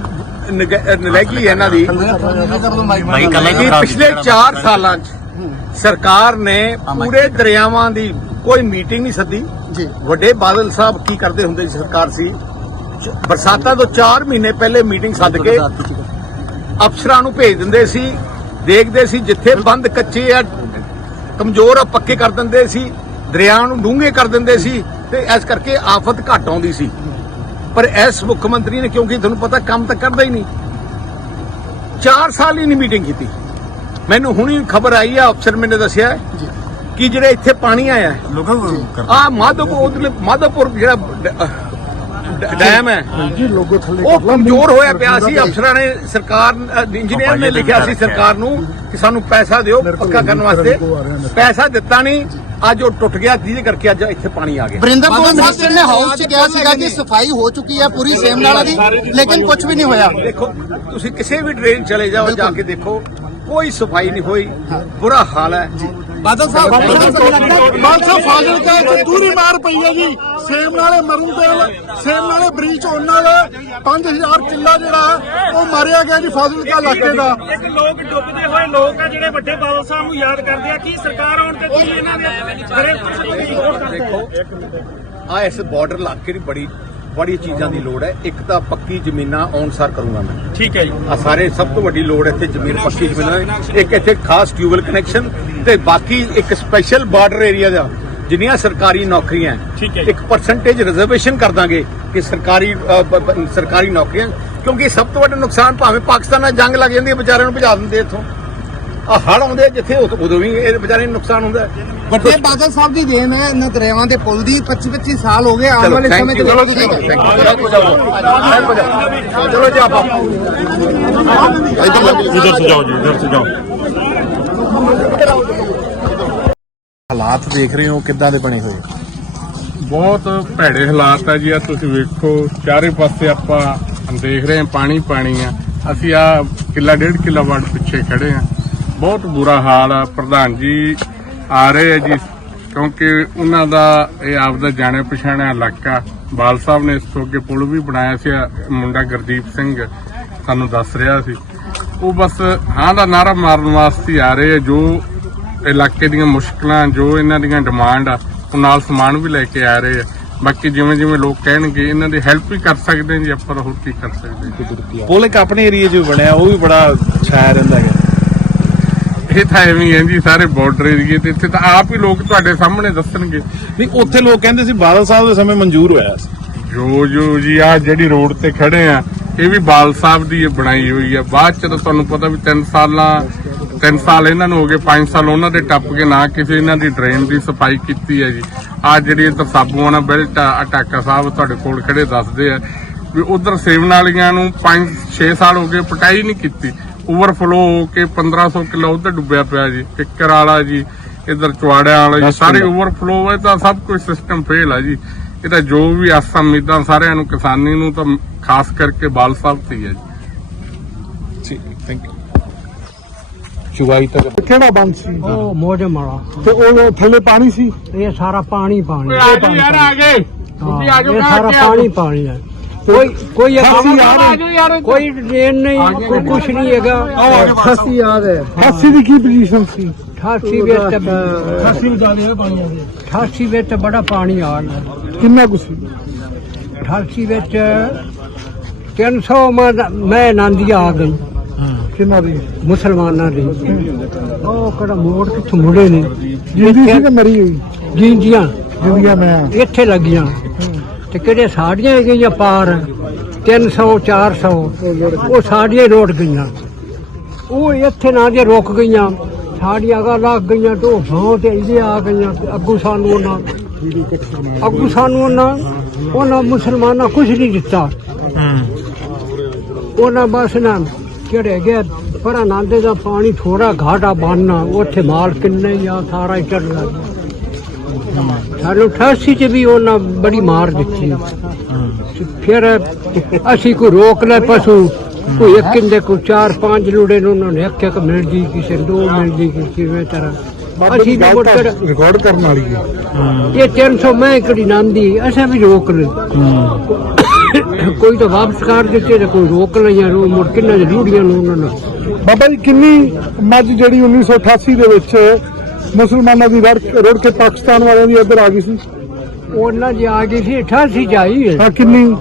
ਨਲੈਕੀ ਹੈ ਇਹਨਾਂ ਦੀ ਕਿ ਪਿਛਲੇ 4 ਸਾਲਾਂ 'ਚ ਸਰਕਾਰ ਨੇ ਪੂਰੇ ਦਰਿਆਵਾਂ ਦੀ ਕੋਈ ਮੀਟਿੰਗ ਨਹੀਂ ਸੱਦੀ। ਵੱਡੇ ਬਾਦਲ ਸਾਹਿਬ ਕੀ ਕਰਦੇ ਹੁੰਦੇ ਸੀ ਸਰਕਾਰ ਸੀ? ਬਰਸਾਤਾਂ ਤੋਂ 4 ਮਹੀਨੇ ਪਹਿਲੇ ਮੀਟਿੰਗ ਸੱਦ ਕੇ ਅਫਸਰਾਂ ਨੂੰ ਭੇਜ ਦਿੰਦੇ ਸੀ ਦੇਖਦੇ ਸੀ ਜਿੱਥੇ ਬੰਦ ਕੱਚੇ ਆ ਕਮਜ਼ੋਰ ਆ ਪੱਕੇ ਕਰ ਦਿੰਦੇ ਸੀ। ਦਰਿਆ ਨੂੰ ਡੂੰਘੇ ਕਰ ਦਿੰਦੇ ਸੀ ਤੇ ਇਸ ਕਰਕੇ ਆਫਤ ਘਟ ਆਉਂਦੀ ਸੀ। ਪਰ ਇਸ ਮੁੱਖ ਮੰਤਰੀ ਨੇ ਕਿਉਂਕਿ ਤੁਹਾਨੂੰ ਪਤਾ ਕੰਮ ਤਾਂ ਕਰਦਾ ਹੀ ਨਹੀਂ। 4 ਸਾਲ ਹੀ ਨਹੀਂ ਮੀਟਿੰਗ ਕੀਤੀ। ਮੈਨੂੰ ਹੁਣੀ ਖਬਰ ਆਈ ਆ ਅਫਸਰ ਮੈਨੂੰ ਦੱਸਿਆ ਕਿ ਜਿਹੜੇ ਇੱਥੇ ਪਾਣੀ ਆਇਆ ਆ ਮਾਧੋਪੁਰ ਮਾਧੋਪੁਰ ਜਿਹੜਾ ਡੈਮ ਹੈ। ਜੀ ਲੋਗੋ ਥੱਲੇ ਉਹ ਕਮਜ਼ੋਰ ਹੋਇਆ ਪਿਆ ਸੀ ਅਫਸਰਾਂ ਨੇ ਸਰਕਾਰ ਇੰਜੀਨੀਅਰ ਨੇ ਲਿਖਿਆ ਸੀ ਸਰਕਾਰ ਨੂੰ ਕਿ ਸਾਨੂੰ ਪੈਸਾ ਦਿਓ ਪੱਕਾ ਕਰਨ ਵਾਸਤੇ। ਪੈਸਾ ਦਿੱਤਾ ਨਹੀਂ ਅੱਜ ਉਹ ਟੁੱਟ ਗਿਆ ਜਿਹਦੇ ਕਰਕੇ ਅੱਜ ਇੱਥੇ ਪਾਣੀ ਆ ਗਿਆ। ਵਰਿੰਦਰ ਕੌਰ ਮਿਨਿਸਟਰ ਨੇ ਹਾਊਸ 'ਚ ਕਿਹਾ ਸੀਗਾ ਕਿ ਸਫ਼ਾਈ ਹੋ ਚੁੱਕੀ ਹੈ ਪੂਰੀ ਸੇਮ ਨਾਲਾ ਦੀ ਲੇਕਿਨ ਕੁਝ ਵੀ ਨਹੀਂ ਹੋਇਆ। ਦੇਖੋ ਤੁਸੀਂ ਕਿਸੇ ਵੀ ਟ੍ਰੇਨ ਚਲੇ ਜਾਓ ਜਾ ਕੇ ਦੇਖੋ ਕੋਈ ਸਫ਼ਾਈ ਨਹੀਂ ਹੋਈ। ਬੁਰਾ ਹਾਲ ਹੈ। ਬਾਦਲ ਸਾਹਿਬ ਬਾਦਸ਼ਾਹ ਫਾਜ਼ਿਲਕਾ ਚ ਦੂਰੀ ਮਾਰ ਪਈ ਹੈ ਜੀ। ਸੇਮ ਨਾਲੇ ਮਰਨ ਤੇਲ ਸੇਮ ਨਾਲੇ ਬ੍ਰੀਚ ਉਹਨਾਂ ਦਾ 5000 ਕਿੱਲਾ ਜਿਹੜਾ ਉਹ ਮਾਰਿਆ ਗਿਆ ਜੀ ਫਾਜ਼ਿਲਕਾ ਇਲਾਕੇ ਦਾ। ਇੱਕ ਲੋਕ ਡੁੱਬਦੇ ਹੋਏ ਲੋਕ ਆ ਜਿਹੜੇ ਵੱਡੇ ਬਾਦਲ ਸਾਹਿਬ ਨੂੰ ਯਾਦ ਕਰਦੇ ਆ। ਕੀ ਸਰਕਾਰ ਆਉਣ ਤੇ ਕੀ ਇਹਨਾਂ ਦੇ ਖਰੇ ਆ? ਇਸ ਬਾਰਡਰ ਇਲਾਕੇ ਦੀ ਬੜੀ ਬੜੀ ਚੀਜ਼ਾਂ ਦੀ ਲੋੜ ਹੈ। ਇੱਕ ਤਾਂ ਪੱਕੀ ਜ਼ਮੀਨਾਂ ਔਨਸਾਰ ਕਰੂੰਗਾ ਮੈਂ। ਠੀਕ ਹੈ ਜੀ। ਆ ਸਾਰੇ ਸਭ ਤੋਂ ਵੱਡੀ ਲੋੜ ਇੱਥੇ ਜ਼ਮੀਨ ਪੱਕੀ ਜ਼ਮੀਨਾਂ ਦੀ। ਇੱਕ ਇੱਥੇ ਖਾਸ ਟਿਊਬਲ ਕਨੈਕਸ਼ਨ ਤੇ ਬਾਕੀ ਇੱਕ ਸਪੈਸ਼ਲ ਬਾਰਡਰ ਏਰੀਆ ਦਾ। ਜਿੰਨੀਆਂ ਸਰਕਾਰੀ ਨੌਕਰੀਆਂ ਹੈ, ਠੀਕ ਹੈ ਜੀ। ਇੱਕ ਪਰਸੈਂਟੇਜ ਰਿਜ਼ਰਵੇਸ਼ਨ ਕਰ ਦਾਂਗੇ ਕਿ ਸਰਕਾਰੀ ਅ, ਬ- ਬ- ਸਰਕਾਰੀ ਨੌਕਰੀਆਂ। ਕਿਉਂਕਿ ਸਭ ਤੋਂ ਵੱਡਾ ਨੁਕਸਾਨ ਭਾਵੇਂ ਪਾਕਿਸਤਾਨ ਨਾਲ ਜੰਗ ਲੱਗ ਜਾਂਦੀ ਹੈ ਵਿਚਾਰਿਆਂ ਨੂੰ ਭਜਾ ਦਿੰਦੇ ਇੱਥੋਂ। ਆ ਹੜ ਆਉਂਦੇ ਜਿੱਥੇ ਉਦੋਂ ਉਦੋਂ ਵੀ ਇਹ ਵਿਚਾਰੇ ਨੂੰ ਨੁਕਸਾਨ ਹੁੰਦਾ। ਹੈ। ਵੱਡੇ ਬਾਦਲ ਸਾਹਿਬ ਦੀ ਦੇਣ ਹੈ ਇਹਨਾਂ ਦਰਿਆਵਾਂ ਦੇ ਪੁਲ ਦੀ 25 25 ਸਾਲ ਹੋ ਗਏ ਆਉਣ ਚਲੋ ਵਾਲੇ ਥੈਂਕ ਸਮੇਂ ਯੂ ਚ ਚਲੋ ਜੀ ਥੈਂਕ ਯੂ ਚਲੋ ਜੀ ਆਪਾਂ। ਇਧਰ ਸਜਾਓ ਜੀ ਇਧਰ ਸਜਾਓ ਹਾਲਾਤ ਦੇਖ ਰਹੇ ਹੋ ਕਿੱਦਾਂ ਦੇ ਬਣੇ ਹੋਏ? ਬਹੁਤ ਭੈੜੇ ਹਾਲਾਤ ਆ ਜੀ ਆ ਤੁਸੀਂ ਵੇਖੋ ਚਾਰੇ ਪਾਸੇ ਆਪਾਂ ਦੇਖ ਰਹੇ ਹਾਂ ਪਾਣੀ ਪਾਣੀ ਆ। ਅਸੀਂ ਆ ਕਿੱਲਾ ਡੇਢ ਕਿੱਲਾ ਵਾਟ ਪਿੱਛੇ ਖੜੇ ਆ ਬਹੁਤ ਬੁਰਾ ਹਾਲ ਆ। ਪ੍ਰਧਾਨ ਜੀ ਆ ਰਹੇ ਆ ਜੀ, ਕਿਉਂਕਿ ਉਹਨਾਂ ਦਾ ਇਹ ਆਪਦਾ ਜਾਣਿਆ ਪਛਾਣਿਆ ਇਲਾਕਾ। ਬਾਲ ਸਾਹਿਬ ਨੇ ਇਸ ਤੋਂ ਅੱਗੇ ਪੁਲ ਵੀ ਬਣਾਇਆ ਸੀ ਮੁੰਡਾ ਗੁਰਦੀਪ ਸਿੰਘ ਸਾਨੂੰ ਦੱਸ ਰਿਹਾ ਸੀ। ਉਹ ਬਸ ਹਾਂ ਦਾ ਨਾਰਾ ਮਾਰਨ ਵਾਸਤੇ ਆ ਰਹੇ ਆ, ਜੋ ਇਲਾਕੇ ਦੀਆਂ ਮੁਸ਼ਕਲਾਂ, ਜੋ ਇਹਨਾਂ ਦੀਆਂ ਡਿਮਾਂਡ ਆ, ਉਹ ਨਾਲ ਸਮਾਨ ਵੀ ਲੈ ਕੇ ਆ ਰਹੇ ਆ। ਬਾਕੀ ਜਿਵੇਂ ਜਿਵੇਂ ਲੋਕ ਕਹਿਣਗੇ, ਇਹਨਾਂ ਦੀ ਹੈਲਪ ਵੀ ਕਰ ਸਕਦੇ ਜੀ, ਆਪਾਂ ਹੋਰ ਕੀ ਕਰ ਸਕਦੇ ਪੁਲ ਇੱਕ ਆਪਣੇ ਏਰੀਆ 'ਚ ਬਣਿਆ, ਉਹ ਵੀ ਬੜਾ ਛਾਇਆ ਰਹਿੰਦਾ ਹੈ ਇਹ ਤਾਂ ਐਵੇਂ ਹੀ ਹੈ ਜੀ ਸਾਰੇ ਬਾਰਡਰ ਏਰੀਏ ਤੇ ਇੱਥੇ ਤਾਂ ਆਪ ਹੀ ਲੋਕ ਤੁਹਾਡੇ ਸਾਹਮਣੇ ਦੱਸਣਗੇ। ਨਹੀਂ ਉੱਥੇ ਲੋਕ ਕਹਿੰਦੇ ਸੀ ਬਾਦਲ ਸਾਹਿਬ ਦੇ ਸਮੇਂ ਮਨਜ਼ੂਰ ਹੋਇਆ ਸੀ। ਜੋ ਜੋ ਜੀ ਆ ਜਿਹੜੀ ਰੋਡ ਤੇ ਖੜੇ ਆ ਇਹ ਵੀ ਬਾਲ ਸਾਹਿਬ ਦੀ ਬਣਾਈ ਹੋਈ ਆ। ਬਾਅਦ ਚ ਤਾਂ ਤੁਹਾਨੂੰ ਪਤਾ ਵੀ 3 ਸਾਲਾਂ 3 ਸਾਲ ਇਹਨਾਂ ਨੂੰ ਹੋ ਗਏ 5 ਸਾਲ ਉਹਨਾਂ ਦੇ ਟੱਪ ਕੇ ਨਾ ਕਿਸੇ ਇਹਨਾਂ ਦੀ ਡਰੇਨ ਦੀ ਸਫ਼ਾਈ ਕੀਤੀ ਹੈ ਜੀ। ਆ ਜਿਹੜੀ ਇਹ ਸਾਬੂਆਣਾ ਬਿਲਟ ਆ ਟਾਕਾ ਸਾਹਿਬ ਤੁਹਾਡੇ ਕੋਲ ਖੜੇ ਦੱਸਦੇ ਆ ਵੀ ਉਧਰ ਸੇਵਨ ਵਾਲੀਆਂ ਨੂੰ 5 6 ਸਾਲ ਹੋ ਗਏ ਪਟਾਈ ਨਹੀਂ ਕੀਤੀ। ਓਵਰਫਲੋ ਹੋ ਕੇ 1500 ਕਿਲੋ ਉਧਰ ਡੁੱਬਿਆ ਪਿਆ ਜੀ ਟਿੱਕਰ ਵਾਲਾ ਜੀ ਇਧਰ ਚੁਆੜਿਆਂ ਵਾਲਾ ਜੀ ਸਾਰੇ ਓਵਰਫਲੋ ਹੈ ਤਾਂ ਸਭ ਕੁਝ ਸਿਸਟਮ ਫੇਲ ਆ ਜੀ। ਇਹ ਤਾਂ ਜੋ ਵੀ ਆਸਾਂ ਉਮੀਦਾਂ ਸਾਰਿਆਂ ਨੂੰ ਕਿਸਾਨੀ ਨੂੰ ਤਾਂ ਖਾਸ ਕਰਕੇ ਬਾਲ ਸਾਹਿਬ ਤੇ ਹੀ ਜੀ। ਠੀਕ ਥੈਂਕ ਯੂ ਚੁਗਾਈ ਤੱਕ ਕਿਹੜਾ ਬੰਦ ਸੀ? ਉਹ ਮੋਜਮ ਵਾਲਾ। ਤੇ ਉਹ ਥੱਲੇ ਪਾਣੀ ਸੀ? ਇਹ ਸਾਰਾ ਪਾਣੀ ਪਾਣੀ। ਯਾਰ ਆ ਗਏ। ਤੁਸੀਂ ਇਹ ਨਾ ਸਾਰਾ ਪਾਣੀ ਪਾਣੀ ਹੈ ਕੋਈ ਕੋਈ ਖਾਸੀ ਯਾਰ ਕੋਈ ਟ੍ਰੇਨ ਨਹੀਂ ਕੋਈ ਕੁਛ ਨਹੀਂ ਹੈਗਾ। ਖਾਸੀ ਯਾਦ ਹੈ ਹਾਸੀ ਦੀ ਕੀ ਪੋਜੀਸ਼ਨ ਸੀ? 88 ਵਿੱਚ ਖਾਸੀ ਉਡਾਲੇ ਪਾਣੀ 88 ਵਿੱਚ ਬੜਾ ਪਾਣੀ ਆ ਗਿਆ ਕਿੰਨਾ ਕੁ ਸੀ? 88 ਵਿੱਚ 300 ਮੈਂ- ਮੈਂ ਆ ਗਈ। ਕਿੰਨਾ ਦੀ? ਮੁਸਲਮਾਨਾਂ ਦੀ। ਉਹ ਕਿਹੜਾ ਮੋੜ ਕਿੱਥੋਂ ਮੁੜੇ ਨੇ? ਜਿੰਦੀ ਸੀ ਕਿ ਮਰੀ ਹੋਈ? ਜਿੰਦੀਆਂ। ਜਿੰਦੀਆਂ ਮੈਂ। ਇੱਥੇ ਲੱਗੀਆਂ। ਤੇ ਕਿਹੜੇ ਸਾਡੀਆਂ ਹੈਗੀਆਂ ਪਾਰ? 300 400 ਉਹ ਸਾਡੀਆਂ ਰੋਟ ਗਈਆਂ। ਉਹ ਇੱਥੇ ਨਾ ਜੇ ਰੁਕ ਗਈਆਂ, ਸਾਡੀਆਂ ਗਾ ਲੱਗ ਗਈਆਂ ਢੋ ਭਾਂ ਤੇ ਇਹਦੇ ਆ ਗਈਆਂ ਅੱਗੂ ਸਾਨੂੰ ਉਹਨਾਂ ਅੱਗੂ ਸਾਨੂੰ ਉਹਨਾਂ ਉਹਨਾਂ ਮੁਸਲਮਾਨਾਂ ਕੁਝ ਨਹੀਂ ਦਿੱਤਾ। ਉਹਨਾਂ ਬਸ ਨਾ ਕਿਹੜੇ ਗਿਆ ਪਰ ਆਨੰਦ ਦਾ ਪਾਣੀ ਥੋੜਾ ਘਾਟਾ ਬੰਨਣਾ ਉੱਥੇ ਮਾਲ ਕਿੰਨੇ ਹੀ ਆ, ਸਾਰਾ ਹੀ ਚੜਨਾ ਸਾਨੂੰ 88 ਚ ਵੀ ਉਹਨਾਂ ਬੜੀ ਮਾਰ ਦਿੱਤੀ। ਫਿਰ ਅਸੀਂ ਕੋਈ ਰੋਕ ਲੈ ਪਸ਼ੂ ਕੋਈ ਇੱਕ ਕਿੰਦੇ ਕੋਈ ਚਾਰ ਪੰਜ ਲੂੜੇ ਨੂੰ ਉਹਨਾਂ ਨੇ ਇੱਕ ਇੱਕ ਮਿਲ ਜੀ ਕਿਸੇ ਨੂੰ ਦੋ ਮਿਲ ਜੀ ਕਿਵੇਂ ਤਰ੍ਹਾਂ। ਅਸੀਂ ਵੀ ਮੁੜ ਕੇ ਰਿਕਾਰਡ ਕਰਨ ਵਾਲੀ ਹੈ। ਇਹ 300 ਮੈਂ ਕਿਹੜੀ ਨਾਂਦੀ ਅਸਾਂ ਵੀ ਰੋਕ ਲੈ ਕੋਈ ਤਾਂ ਵਾਪਸ ਕਰ ਦਿੱਤੇ ਤੇ ਕੋਈ ਰੋਕ ਲਈਆਂ ਰੋ ਮੁੜ ਕਿੰਨਾ ਜਰੂੜੀਆਂ ਨੂੰ ਉਹਨਾਂ ਨੇ। ਬਾਬਾ ਜੀ ਕਿੰਨੀ ਮੱਝ ਜਿਹੜੀ 1988 ਦੇ ਵਿੱਚ ਮੁਸਲਮਾਨਾਂ ਦੀ ਰੜ ਰੁੜ ਕੇ ਪਾਕਿਸਤਾਨ ਵਾਲਿਆਂ ਦੀ ਇੱਧਰ ਆ ਗਈ ਸੀ। ਉਹਨਾਂ ਦੀ ਆ ਗਈ ਸੀ 88 ਚ ਆਈ ਹੈ। ਹਾਂ ਕਿੰਨੀ?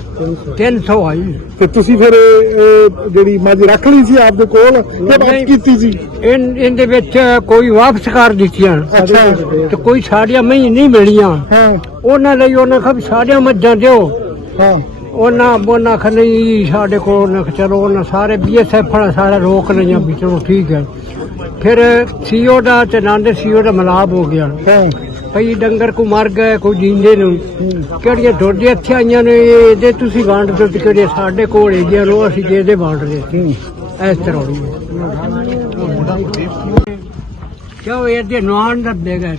300 ਆਈ। ਤੇ ਤੁਸੀਂ ਫਿਰ ਇਹ- ਇਹ ਜਿਹੜੀ ਮੱਝ ਰੱਖ ਲਈ ਸੀ ਆਪਦੇ ਕੋਲ ਕਿ ਵਾਪਸ ਨਹੀਂ। ਕੀਤੀ ਸੀ? ਇਨ ਇਹਦੇ ਵਿੱਚ ਕੋਈ ਵਾਪਸ ਕਰ ਦਿੱਤੀਆਂ। ਅੱਛਾ। ਤੇ ਕੋਈ ਸਾਡੀਆਂ ਮਹੀਂ ਨਹੀਂ ਮਿਲੀਆਂ। ਹਾਂ। ਉਹਨਾਂ ਲਈ ਉਹਨਾਂ ਖਬ ਸਾਡੀਆਂ ਮੱਝਾਂ ਦਿਓ। ਹਾਂ। ਉਹਨਾਂ ਉਹਨਾਂ ਖ ਨਹੀਂ ਸਾਡੇ ਕੋਲ ਕਿਹਾ ਚਲੋ ਉਹਨਾਂ ਸਾਰੇ ਬੀਐਸਐਫ ਵਾਲਾ ਸਾਰਾ ਰੋਕ ਲਈਆਂ ਵੀ ਚਲੋ ਠੀਕ ਹੈ। ਫਿਰ ਸੀਓ ਦਾ ਤੇ ਨਾਂਦੇ ਸੀਓ ਦਾ ਮਲਾਬ ਹੋ ਗਿਆ। ਕਈ ਡੰਗਰ ਕੋ ਮਰ ਗਏ ਕੋਈ ਜਿੰਦੇ ਨੂੰ। ਕਿਹੜੀਆਂ ਡੋਡੇ ਇੱਥੇ ਆਈਆਂ ਨੇ ਇਹਦੇ ਤੁਸੀਂ ਵੰਡ ਤੇ ਕਿਹੜੇ ਸਾਡੇ ਕੋਲ ਹੈਗੀਆਂ ਲੋ ਅਸੀਂ ਦੇ ਦੇ ਵੰਡ ਦੇ ਇਸ ਤਰ੍ਹਾਂ ਹੋਈ ਕਿਉਂ ਇਹਦੇ ਨਵਾਨ ਦੱਬੇ ਗਏ?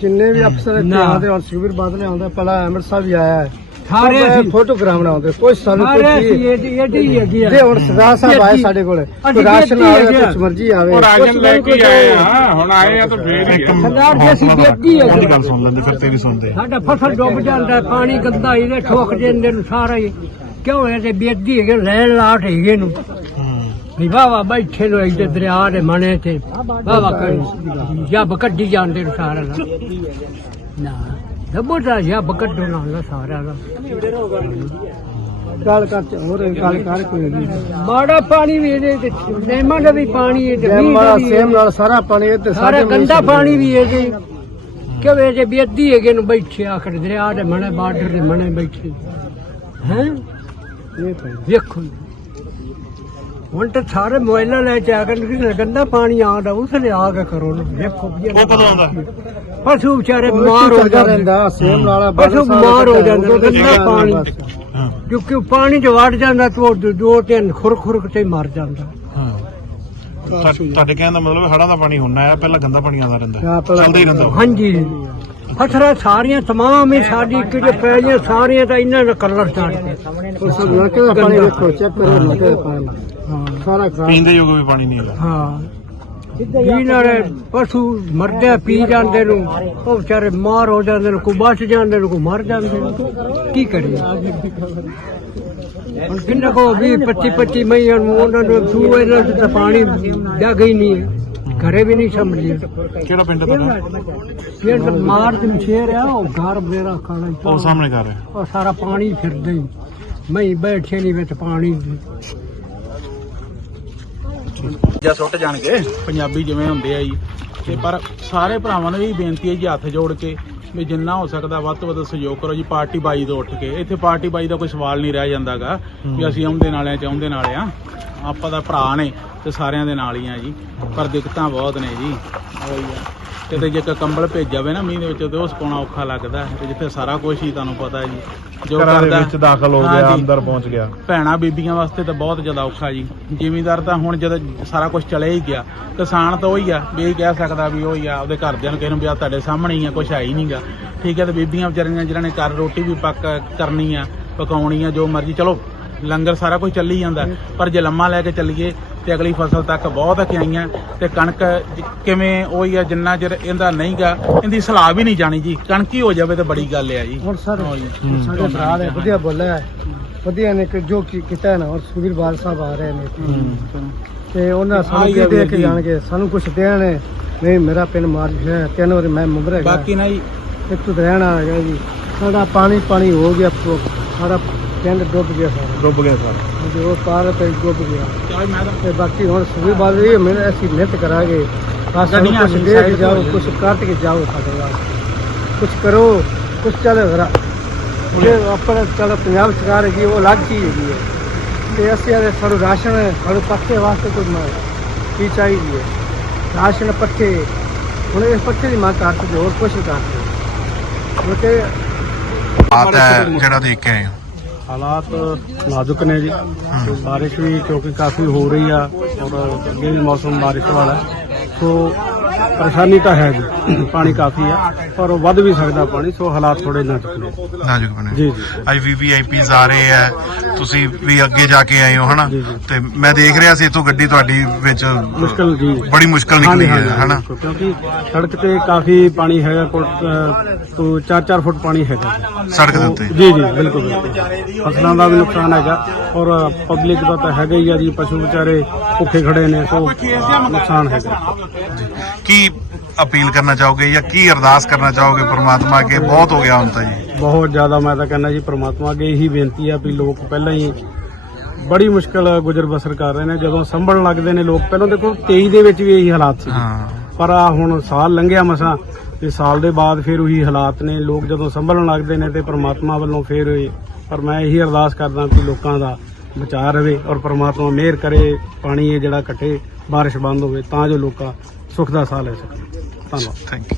ਜਿੰਨੇ ਵੀ ਅਫਸਰ ਇੱਥੇ ਆਉਂਦੇ ਔਰ ਸੁਖਬੀਰ ਬਾਦਲ ਆਉਂਦਾ ਪਹਿਲਾਂ ਅੰਮ੍ਰਿਤਸਰ ਵੀ ਆਇਆ ਹੈ। ਸਾਰੇ ਅਸੀਂ ਫੋਟੋਗ੍ਰਾਫ ਬਣਾਉਂਦੇ ਕੋਈ ਸਾਨੂੰ ਸਾਰੇ ਕੋਈ ਅਸੀਂ ਇਹਦੀ ਇਹਦੀ ਹੈਗੀ ਆ। ਜੇ ਹੁਣ ਸਰਦਾਰ ਸਾਹਿਬ ਆਏ ਸਾਡੇ ਕੋਲ ਅਸੀਂ ਰਾਸ਼ਨ ਆਵੇ। ਕੁਛ ਮਰਜ਼ੀ ਆਵੇ। ਉਹ ਲੈ ਕੇ ਆਏ ਆ। ਹੁਣ ਆਏ ਆ ਤਾਂ ਫੇਰ ਹੀ। ਸਰਦਾਰ ਜੀ ਅਸੀਂ ਹੈਗੇ ਆ। ਗੱਲ ਸੁਣ ਲੈਂਦੇ ਫਿਰ ਤੇਰੀ ਸੁਣਦੇ ਸਾਡਾ ਫਸਲ ਡੁੱਬ ਜਾਂਦਾ ਹੈ, ਪਾਣੀ ਗੰਦਾ ਇਹਦੇ ਠੋਕ ਜਾਂਦੇ ਨੂੰ ਸਾਰਾ ਹੀ। ਕਿਉਂ ਇਹ ਤੇ ਬੇਦੀ ਹੈਗੇ ਲੈਣ ਲਾਟ ਹੈਗੇ ਨੂੰ ਵੀ ਵਾਵਾ ਬੈਠੇ ਲੋ ਇੱਥੇ ਦਰਿਆ ਦੇ ਮਣੇ ਤੇ ਵਾਵਾ ਕਰ। ਜੱਬ ਕੱਢੀ ਜਾਂਦੇ ਨੂੰ ਸਾਰਾ ਨਾ। ਦੱਬੋ ਤਾਂ ਜੱਬ ਕੱਢੋ ਨਾ ਹੁੰਦਾ ਸਾਰਾ ਦਾ। ਗੱਲ ਕਰ ਹੋਰ ਗੱਲ ਕਰ ਕੋਈ ਨਹੀਂ। ਮਾੜਾ ਪਾਣੀ ਵੀ ਇਹਦੇ ਤੇ ਨੇਮਾਂ ਦਾ ਵੀ ਪਾਣੀ ਹੈ ਤੇ ਸੇਮ ਮੀਂਹ ਦਾ ਸੇਮ। ਨਾਲ ਸਾਰਾ ਪਾਣੀ ਇਹ ਤੇ ਸਾਰਾ ਗੰਦਾ ਪਾਣੀ ਵੀ ਇਹਦੇ ਕਿਉਂ ਇਹਦੇ ਬੇਦੀ ਹੈਗੇ ਨੂੰ ਬੈਠੇ ਆਖਰ ਦਰਿਆ ਦੇ ਮਣੇ ਬਾਰਡਰ ਦੇ ਮਣੇ ਬੈਠੇ। ਹੈ? ਇਹ ਵੇਖੋ ਹੁਣ ਤਾਂ ਸਾਰੇ ਮੋਬਾਈਲਾਂ ਲੈ ਕੇ ਆ ਕੇ ਗੰਦਾ ਪਾਣੀ ਆਉਂਦਾ ਉਸ ਨੇ ਆ ਕੇ ਕਰੋ ਨਾ। ਵੇਖੋ ਉਹ ਕਦੋਂ ਆਉਂਦਾ ਪਸ਼ੂ ਵਿਚਾਰੇ ਬਿਮਾਰ ਹੋ ਜਾਂਦੇ ਰਹਿੰਦਾ ਸੇਮ ਨਾਲ ਪਸ਼ੂ ਬਿਮਾਰ ਹੋ ਜਾਂਦੇ ਗੰਦਾ ਪਾਣੀ। ਕਿਉਂਕਿ ਉਹ ਪਾਣੀ ਚ ਵੜ ਜਾਂਦਾ ਤਾਂ ਉਹ ਦੋ- ਦੋ ਤਿੰਨ ਖੁਰ ਖੁਰ ਤੇ ਮਰ ਜਾਂਦਾ। ਤੁਹਾਡੇ ਕਹਿਣ ਦਾ ਮਤਲਬ ਹੜਾਂ ਦਾ ਪਾਣੀ ਹੁੰਨਾ ਹੈ ਪਹਿਲਾਂ ਗੰਦਾ ਪਾਣੀ ਆਉਂਦਾ ਰਹਿੰਦਾ। ਚੱਲਦਾ ਹੀ ਰਹਿੰਦਾ ਹਾਂਜੀ। ਫਸਲਾਂ ਸਾਰੀਆਂ ਤਮਾਮ ਹੀ ਸਾਡੀ ਕਿਹੜੇ ਪੈ ਗਈਆਂ ਸਾਰੀਆਂ ਤਾਂ ਇਹਨਾਂ ਦਾ ਕਲਰ ਛੱਡ ਕੇ। ਨਲਕੇ ਦਾ ਪਾਣੀ ਵੇਖੋ ਚੈੱਕ ਕਰੋ ਨਲਕੇ ਦਾ ਪਾਣੀ। ਸਾਰਾ ਖਰਾਬ ਪੀਂਦੇ ਯੋਗ ਵੀ ਪਾਣੀ ਨਹੀਂ ਹੈਗਾ। ਹਾਂ। ਵੀ ਨਾਲੇ ਪਸ਼ੂ ਮਰਦੇ ਪੀ ਜਾਂਦੇ ਨੂੰ। ਉਹ ਵਿਚਾਰੇ ਮਾਰ ਹੋ ਜਾਂਦੇ ਨੇ ਕੋਈ ਬਚ ਜਾਂਦੇ ਨੇ ਕੋਈ ਮਰ ਜਾਂਦੇ ਨੇ। ਕੀ ਕਰੀਏ? ਹੁਣ ਕਿੰਨਾ ਕੋ 20 25 25 ਮਹੀਆਂ ਨੂੰ ਉਹਨਾਂ ਨੂੰ ਸੂਏ ਨਾਲ ਤਾਂ ਪਾਣੀ ਜਗ ਹੀ ਨਹੀਂ ਹੈ। ਘਰੇ ਵੀ ਨਹੀਂ ਸੰਭਲੀ। ਕਿਹੜਾ ਪਿੰਡ ਤੁਹਾਡਾ? ਫਿਰ ਮਾਰ ਤੇ ਸ਼ੇਰ ਆ ਉਹ ਘਰ ਮੇਰਾ ਖਾਣਾ ਉਹ ਸਾਹਮਣੇ ਘਰ ਹੈ। ਉਹ ਸਾਰਾ ਪਾਣੀ ਫਿਰਦਾ ਹੀ। ਮੈਂ ਬੈਠੇ ਨਹੀਂ ਵਿੱਚ ਪਾਣੀ। ਜਾਂ ਸੁੱਟ ਜਾਣਗੇ? ਪੰਜਾਬੀ ਜਿਵੇਂ ਹੁੰਦੇ ਆ ਜੀ। ਤੇ ਪਰ ਸਾਰੇ ਭਰਾਵਾਂ ਨੂੰ ਇਹ ਬੇਨਤੀ ਹੈ ਜੀ ਹੱਥ ਜੋੜ ਕੇ ਵੀ ਜਿੰਨਾ ਹੋ ਸਕਦਾ ਵੱਧ ਤੋਂ ਵੱਧ ਸਹਿਯੋਗ ਕਰੋ ਜੀ ਪਾਰਟੀ ਬਾਈ ਤੋਂ ਉੱਠ ਕੇ। ਇੱਥੇ ਪਾਰਟੀ ਬਾਈ ਦਾ ਕੋਈ ਸਵਾਲ ਨਹੀਂ ਰਹਿ ਜਾਂਦਾਗਾ ਵੀ ਅਸੀਂ ਆਉਂਦੇ ਨਾਲੇ ਚ ਆਉਂਦੇ ਨਾਲੇ ਆ। ਆਪਾਂ ਦਾ ਭਰਾ ਨੇ ਤੇ ਸਾਰਿਆਂ ਦੇ ਨਾਲ ਹੀ ਆ ਜੀ। ਪਰ ਦਿੱਕਤਾਂ ਬਹੁਤ ਨੇ ਜੀ। ਉਹੀ ਆ। ਤੇ ਤੇ ਜੇ ਕੰਬਲ ਭੇਜ ਜਾਵੇ ਨਾ ਮੀਂਹ ਦੇ ਵਿੱਚ ਤੇ ਉਹ ਸੁਕਾਉਣਾ ਔਖਾ ਲੱਗਦਾ ਤੇ ਜਿੱਥੇ ਸਾਰਾ ਕੁਝ ਹੀ ਤੁਹਾਨੂੰ ਪਤਾ ਜੀ। ਜੋ ਦੇ ਕਰਦਾ ਵਿੱਚ ਦਾਖਲ ਹੋ ਹਾਂ ਗਿਆ ਜੀ। ਅੰਦਰ ਪਹੁੰਚ ਗਿਆ। ਭੈਣਾ ਬੀਬੀਆਂ ਵਾਸਤੇ ਤਾਂ ਬਹੁਤ ਜ਼ਿਆਦਾ ਔਖਾ ਜੀ। ਜ਼ਿਮੀਂਦਾਰ ਤਾਂ ਹੁਣ ਜਦ ਸਾਰਾ ਕੁਝ ਚਲੇ ਹੀ ਗਿਆ ਕਿਸਾਨ ਤਾਂ ਉਹੀ ਆ ਵੀ ਕਹਿ ਸਕਦਾ ਵੀ ਉਹੀ ਆ ਆਪਦੇ ਘਰਦਿਆਂ ਨੂੰ ਕਿਸੇ ਨੂੰ ਵੀ ਆ ਤੁਹਾਡੇ ਸਾਹਮਣੇ ਹੀ ਆ ਕੁਝ ਹੈ ਹੀ ਨਹੀਂਗਾ ਠੀਕ ਹੈ ਤੇ ਬੀਬੀਆਂ ਵਿਚਾਰੀਆਂ ਜਿਹਨਾਂ ਨੇ ਘਰ ਰੋਟੀ ਵੀ ਪੱਕ ਕਰਨੀ ਆ ਪਕਾਉਣੀ ਆ ਜੋ ਮਰਜ਼ੀ। ਚਲੋ ਲੰਗਰ ਸਾਰਾ ਕੁਝ ਚੱਲੀ ਜਾਂਦਾ। ਪਰ ਜੇ ਲੰਮਾ ਲੈ ਕੇ ਚੱਲੀਏ ਤੇ ਅਗਲੀ ਫਸਲ ਤੱਕ ਬਹੁਤ ਅਕਿਆਈਆਂ ਤੇ ਕਣਕ ਕਿਵੇਂ ਉਹੀ ਆ ਜਿੰਨਾ ਚਿਰ ਇਹਦਾ ਨਹੀਂਗਾ ਇਹਦੀ ਸਲਾਹ ਵੀ ਨਹੀਂ ਜਾਣੀ ਜੀ। ਕਣਕ ਹੀ ਹੋ ਜਾਵੇ ਤੇ ਬੜੀ ਗੱਲ ਆ ਜੀ। ਹੁਣ ਸਰ ਸਾਡੇ ਭਰਾ ਨੇ ਵਧੀਆ ਬੋਲਿਆ ਹੈ। ਵਧੀਆ ਨੇ ਕਿ ਜੋ ਕੀ ਕੀਤਾ ਹੈ ਨਾ ਔਰ ਸੁਖਬੀਰ ਬਾਲ ਸਾਹਿਬ ਆ ਰਹੇ ਨੇ। ਤੇ ਉਹਨਾਂ ਸਾਨੂੰ ਕੀ ਦੇ ਕੇ। ਜਾਣਗੇ ਸਾਨੂੰ ਕੁਝ ਦੇਣ ਨਹੀਂ ਮੇਰਾ ਪਿੰਡ ਮਾਰ ਹੈ ਤਿੰਨ ਵਾਰੀ ਮੈਂ ਮੁੰਬਰ ਹੈਗਾ। ਬਾਕੀ ਨਾ ਜੀ ਇੱਥੋਂ ਤਾਂ ਰਹਿਣਾ ਹੈਗਾ ਜੀ। ਸਾਡਾ ਪਾਣੀ ਪਾਣੀ ਹੋ ਗਿਆ। ਸਾਡਾ ਪਿੰਡ ਡੁੱਬ ਗਿਆ ਸਾਰਾ। ਡੁੱਬ ਗਿਆ ਸਾਰਾ। ਜੋ ਪਾਰ ਤੇ ਡੁੱਬ ਗਿਆ। ਚਾਹ ਮੈਂ ਤਾਂ ਤੇ ਬਾਕੀ ਹੁਣ ਸੁਖਬੀਰ ਬਾਲ ਇਹ ਮਿਹਨਤ ਅਸੀਂ ਮਿਹਨਤ ਕਰਾਂਗੇ। ਬਸ ਗੱਡੀਆਂ ਕੁਝ ਦੇ ਕੇ ਜਾਓ ਕੁਝ ਕੱਟ ਕੇ ਜਾਓ ਸਾਡੇ ਨਾਲ ਕੁਝ ਕਰੋ ਕੁਝ ਚੱਲੇ ਜ਼ਰਾ ਜੇ ਆਪਣੇ ਚਲੋ ਪੰਜਾਬ ਸਰਕਾਰ ਹੈਗੀ ਉਹ ਅਲੱਗ ਚੀਜ਼ ਹੈਗੀ ਹੈ। ਤੇ ਅਸੀਂ ਆਦੇ ਸਾਨੂੰ ਰਾਸ਼ਨ ਸਾਨੂੰ ਪੱਕੇ ਵਾਸਤੇ ਕੁਝ ਨਾ ਕੀ ਚਾਹੀਦੀ ਹੈ? ਰਾਸ਼ਨ ਪੱਕੇ ਹੁਣ ਇਸ ਪੱਕੇ ਦੀ ਮੰਗ ਕਰ ਸਕਦੇ ਹੋਰ ਕੁਝ ਨਹੀਂ ਕਰ ਸਕਦੇ। ਕਿਉਂਕਿ ਬਾਤ ਹੈ ਜਿਹੜਾ ਦੇਖ ਕੇ ਆਏ ਹੋ। ਹਾਲਾਤ ਨਾਜ਼ੁਕ ਨੇ ਜੀ। ਤੇ ਬਾਰਿਸ਼ ਵੀ ਕਿਉਂਕਿ ਕਾਫੀ ਹੋ ਰਹੀ ਆ ਔਰ ਅੱਗੇ ਵੀ ਮੌਸਮ ਬਾਰਿਸ਼ ਵਾਲਾ ਸੋ ਪਰੇਸ਼ਾਨੀ ਤਾਂ ਹੈ ਜੀ। ਪਾਣੀ ਕਾਫੀ ਆ ਪਰ ਉਹ ਵੱਧ ਵੀ ਸਕਦਾ ਪਾਣੀ ਸੋ ਹਾਲਾਤ ਥੋੜੇ ਨਾਜ਼ੁਕ ਨੇ ਨਾਜ਼ੁਕ ਬਣੇ। ਜੀ ਜੀ। ਅੱਜ ਵੀਵੀਆਈਪੀਜ਼ ਆ ਰਹੇ ਆ। ਤੁਸੀਂ ਵੀ ਅੱਗੇ ਜਾ ਕੇ ਆਏ ਹੋ ਹਨਾ? ਤੇ ਮੈਂ ਦੇਖ ਰਿਹਾ ਸੀ ਇਥੋਂ ਗੱਡੀ ਤੁਹਾਡੀ ਵਿੱਚ ਮੁਸ਼ਕਲ ਜੀ। ਬੜੀ ਮੁਸ਼ਕਲ ਨਿਕਲੀ ਹੈ ਹਨਾ? ਕਿਉਂਕਿ ਸੜਕ ਤੇ ਕਾਫੀ ਪਾਣੀ ਹੈਗਾ ਕੋਲ ਤੋਂ 4-4 ਫੁੱਟ ਪਾਣੀ ਹੈਗਾ। ਸੜਕ ਦੇ ਉੱਤੇ। ਜੀ ਜੀ ਬਿਲਕੁਲ ਬਿਲਕੁਲ। ਫਸਲਾਂ ਦਾ ਵੀ ਨੁਕਸਾਨ ਹੈਗਾ ਔਰ ਪਬਲਿਕ ਦਾ ਤਾਂ ਹੈਗਾ ਹੀ ਆ ਜੀ ਪਸ਼ੂ ਵਿਚਾਰੇ ਭੁੱਖੇ ਖੜੇ ਨੇ ਸੋ ਨੁਕਸਾਨ ਹੈਗਾ। ਕੀ ਅਪੀਲ ਕਰਨਾ ਚਾਹੋਗੇ ਜਾਂ ਕੀ ਅਰਦਾਸ ਕਰਨਾ ਚਾਹੋਗੇ ਪ੍ਰਮਾਤਮਾ ਅੱਗੇ? ਬਹੁਤ ਹੋ ਗਿਆ ਹੁਣ ਤਾਂ ਜੀ। ਬਹੁਤ ਜ਼ਿਆਦਾ ਮੈਂ ਤਾਂ ਕਹਿੰਦਾ ਜੀ ਪ੍ਰਮਾਤਮਾ ਅੱਗੇ ਇਹੀ ਬੇਨਤੀ ਆ ਵੀ ਲੋਕ ਪਹਿਲਾਂ ਹੀ ਬੜੀ ਮੁਸ਼ਕਲ ਗੁਜ਼ਰ ਬਸਰ ਕਰ ਰਹੇ ਨੇ। ਜਦੋਂ ਸੰਭਲਣ ਲੱਗਦੇ ਨੇ ਲੋਕ ਪਹਿਲਾਂ ਦੇਖੋ 23 ਦੇ ਵਿੱਚ ਵੀ ਇਹੀ ਹਾਲਾਤ ਸੀ। ਹਾਂ। ਪਰ ਆ ਹੁਣ ਸਾਲ ਲੰਘਿਆ ਮਸਾਂ ਤੇ ਸਾਲ ਦੇ ਬਾਅਦ ਫਿਰ ਉਹੀ ਹਾਲਾਤ ਨੇ। ਲੋਕ ਜਦੋਂ ਸੰਭਲਣ ਲੱਗਦੇ ਨੇ ਤੇ ਪ੍ਰਮਾਤਮਾ ਵੱਲੋਂ ਫਿਰ ਇਹ- ਪਰ ਮੈਂ ਇਹੀ ਅਰਦਾਸ ਕਰਦਾ ਕਿ ਲੋਕਾਂ ਦਾ ਬਚਾਅ ਰਵੇ ਔਰ ਪ੍ਰਮਾਤਮਾ ਮਿਹਰ ਕਰੇ, ਪਾਣੀ ਇਹ ਜਿਹੜਾ ਘਟੇ, ਬਾਰਿਸ਼ ਬੰਦ ਹੋਵੇ ਤਾਂ ਜੋ ਲੋਕਾਂ ਸੁੱਖ ਦਾ ਸਾਹ ਲੈ ਸਕਣ। ਧੰਨਵਾਦ। Thank you